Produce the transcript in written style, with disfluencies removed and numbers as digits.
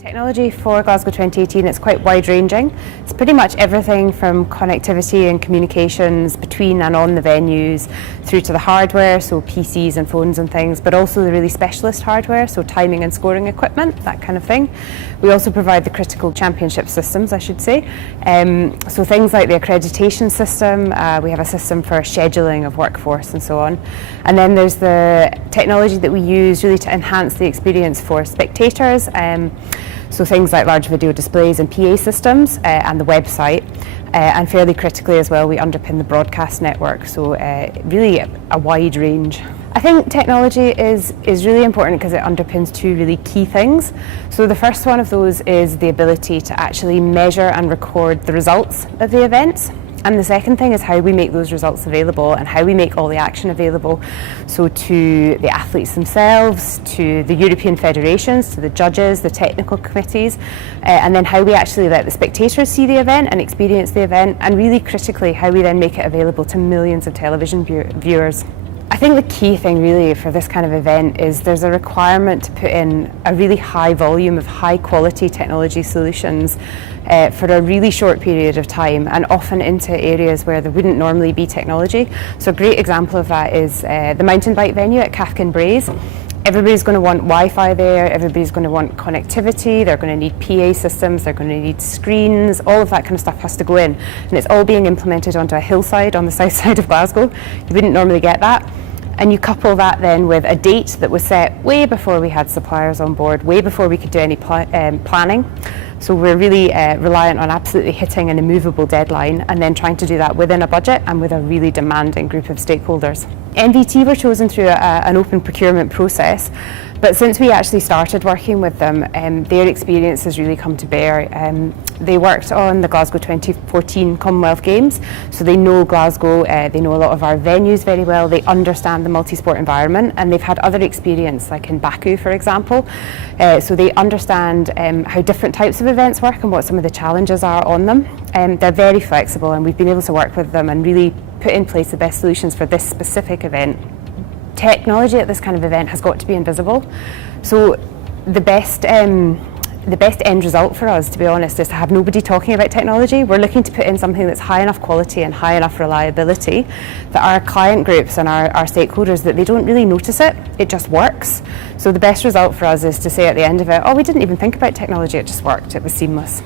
Technology for Glasgow 2018, it's quite wide-ranging. It's pretty much everything from connectivity and communications between and on the venues through to the hardware, so PCs and phones and things, but also the really specialist hardware, so timing and scoring equipment, that kind of thing. We also provide the critical championship systems, I should say. So things like the accreditation system, we have a system for scheduling of workforce and so on. And then there's the technology that we use really to enhance the experience for spectators. So things like large video displays and PA systems and the website, and fairly critically as well, we underpin the broadcast network, so really a wide range. I think technology is really important because it underpins two really key things. So the first one of those is the ability to actually measure and record the results of the events. And the second thing is how we make those results available and how we make all the action available. So to the athletes themselves, to the European federations, to the judges, the technical committees, and then how we actually let the spectators see the event and experience the event, and really critically how we then make it available to millions of television viewers. I think the key thing really for this kind of event is there's a requirement to put in a really high volume of high quality technology solutions for a really short period of time, and often into areas where there wouldn't normally be technology. So a great example of that is the mountain bike venue at Cathkin Braes. Everybody's going to want Wi-Fi there, everybody's going to want connectivity, they're going to need PA systems, they're going to need screens, all of that kind of stuff has to go in. And it's all being implemented onto a hillside on the south side of Glasgow. You wouldn't normally get that. And you couple that then with a date that was set way before we had suppliers on board, way before we could do any planning. So we're really reliant on absolutely hitting an immovable deadline and then trying to do that within a budget and with a really demanding group of stakeholders. NVT were chosen through an open procurement process, but since we actually started working with them, their experience has really come to bear. They worked on the Glasgow 2014 Commonwealth Games, so they know Glasgow, they know a lot of our venues very well, they understand the multi-sport environment, and they've had other experience, like in Baku, for example. So they understand how different types of events work and what some of the challenges are on them. They're very flexible, and we've been able to work with them and really put in place the best solutions for this specific event. Technology at this kind of event has got to be invisible. So the best end result for us, to be honest, is to have nobody talking about technology. We're looking to put in something that's high enough quality and high enough reliability that our client groups and our stakeholders, that they don't really notice it, it just works. So the best result for us is to say at the end of it, oh, we didn't even think about technology, it just worked, it was seamless.